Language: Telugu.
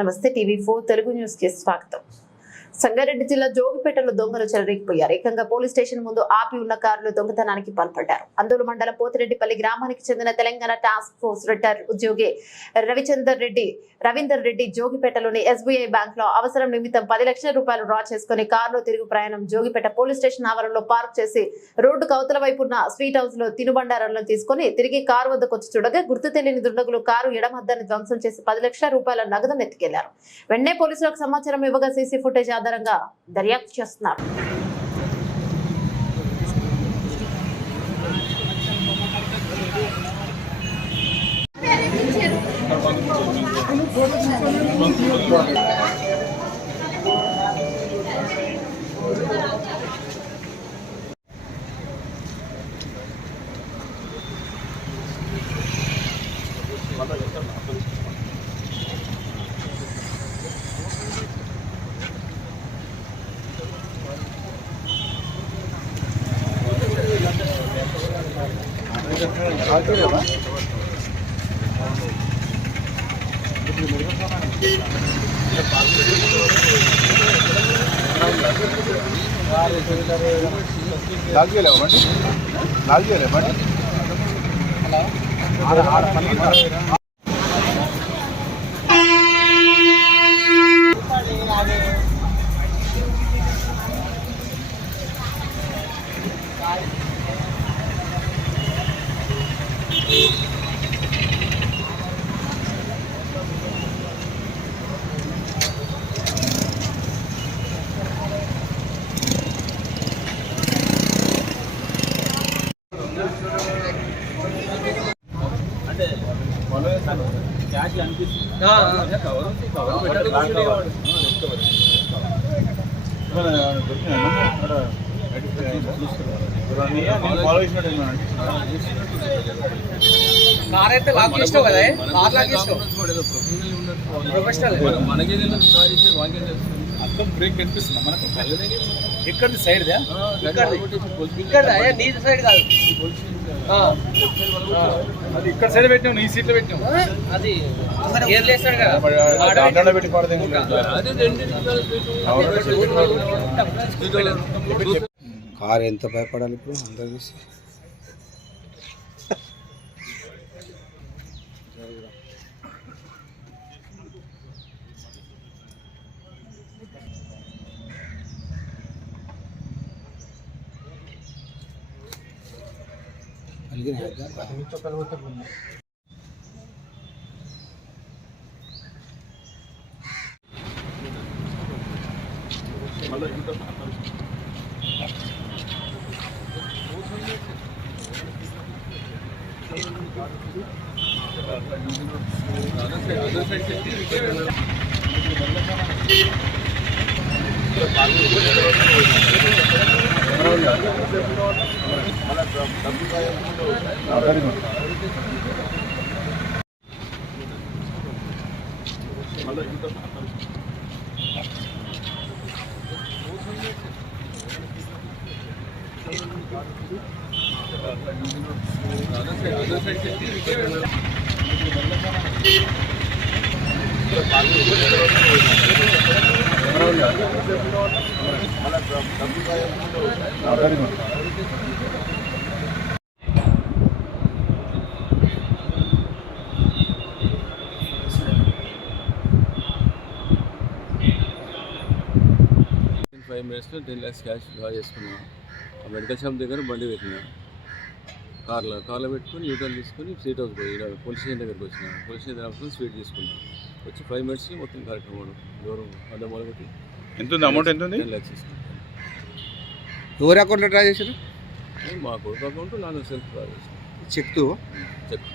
నమస్తే టీవీ4 తెలుగు న్యూస్ కి స్వాగతం. సంగారెడ్డి జిల్లా జోగిపేటలో దొంగలు చెలరేగిపోయారు. ఏకంగా పోలీస్ స్టేషన్ ముందు ఆపి ఉన్న కారులో దొంగతనానికి పాల్పడ్డారు. అందూరు మండలం పోతిరెడ్డిపల్లి గ్రామానికి చెందిన తెలంగాణ టాస్క్ ఫోర్స్ రిటైర్ ఉద్యోగి రవీందర్ రెడ్డి జోగిపేటలోని ఎస్బీఐ బ్యాంక్ లో అవసరం నిమిత్తం 10 లక్షల రూపాయలు డ్రా చేసుకుని కారులో తిరుగు ప్రయాణం జోగిపేట పోలీస్ స్టేషన్ ఆవరణలో పార్క్ చేసి రోడ్డుకు అవతల వైపు ఉన్న స్వీట్ హౌస్ లో తినుబండారాలను తీసుకుని తిరిగి కారు వద్దకు వచ్చి చూడగా గుర్తు తెలియని దుండగులు కారు ఎడమద్దాన్ని ధ్వంసం చేసి 10 లక్షల రూపాయల నగదును ఎత్తుకెళ్లారు. వెంటనే పోలీసులకు సమాచారం ఇవ్వగా సీసీ ఫుటేజ్ ఆధారంగా దర్యాప్తు చేస్తున్నారు. క్యాష్ అనిపిస్తుంది కార్ అయితే లాక్ చేస్తావు కదా, కార్ లాక్ చేస్తావు ప్రొఫెషనల్ మనకే అర్థం బ్రేక్ కనిపిస్తుందా మనకు? ఎక్కడిది సైడ్ నీ సైడ్ కాదు, అది ఇక్కడ సైడ్ పెట్టినాం, నీ సీట్లో పెట్టినాం. అది ఏం చేస్తాడు కదా పెట్టి కారు ఎంత భయపడాలి ఇప్పుడు అందరూ చూసి. ఫైవ్ మినిట్స్లో 10 lakhs క్యాష్ డ్రా చేసుకున్నాం. ఆ మెడికల్ షాప్ దగ్గర బండి పెట్టినా, కార్లో పెట్టుకుని యూటర్న్ తీసుకుని స్వీట్ హౌస్ పోయి పోలీస్ స్టేషన్ దగ్గరికి వచ్చిన. పోలీస్ స్టేషన్ దగ్గర స్వీట్ తీసుకున్నాం. వచ్చి 5 minutes మొత్తం కార్యక్రమం దూరం అదే మొదలుపెట్టి. ఎంత ఉంది అమౌంట్? ఎంత ఉంది? 10 lakhs తీసుకున్నాం. ఎవరి అకౌంట్లో ట్రై చేశారు? మా కొడుకు అకౌంట్, నాన్న సెల్ఫ్ డ్రా చేసాను. చెప్తూ చెక్